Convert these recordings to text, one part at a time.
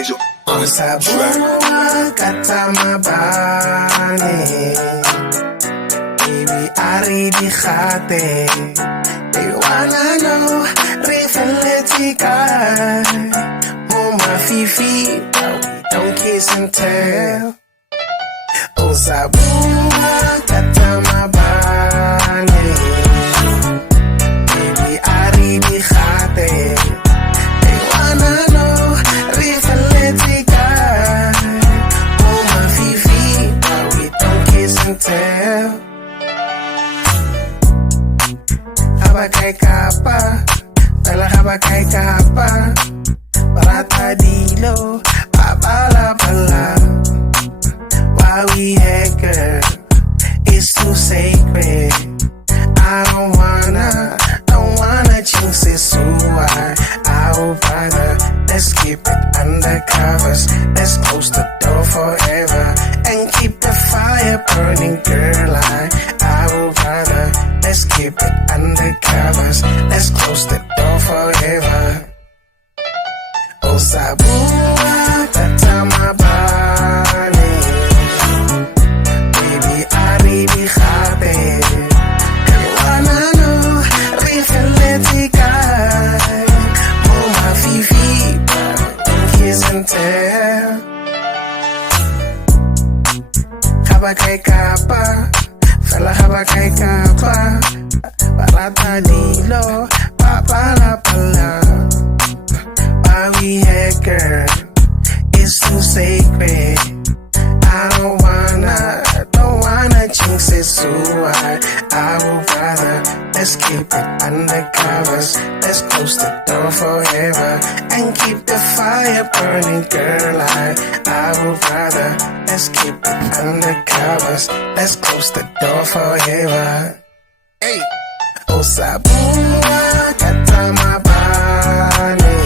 Angel on this track. Tsa Maabane, baby, I already got it. They wanna know, refletti guy. Mama Fifi, but we don't kiss and tell. Tsa Maabane, baby, I already got it. They wanna know, refletti guy. Mama Fifi, but we don't kiss and tell. Habakay kapa, fela habakay kapa. Barata dilo, babala bala. Why we had girl, it's too sacred. I don't wanna jinx it, so I would rather let's keep it under covers. Let's close the door forever and keep the fire burning, girl. I would rather let's keep it under covers. Let's close the door forever. Tsa Maabane, baby, I really got it. You wanna know, refletti guy. Mama Fifi, kiss and tell. Habakay kapa, fela habakay kapa. Barata dilo, babala pala. Why we had girl, it's too sacred. I don't wanna jinx it, so I would rather let's keep it under covers. Let's close the door forever and keep the fire burning, girl. I would rather let's keep it under covers. Let's close the door forever. Hey, Tsa Maabane,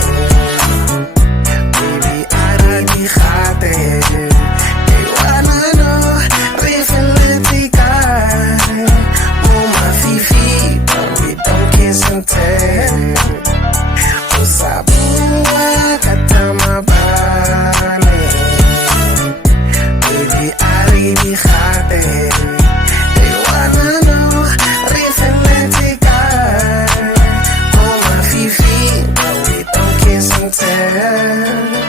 baby, I already got it. They wanna know, refletti guy. Mama Fifi, but we don't kiss and tell. Tsa Maabane, baby, I already got it. They wanna know, refletti guy. Mama Fifi, but we don't kiss and tell.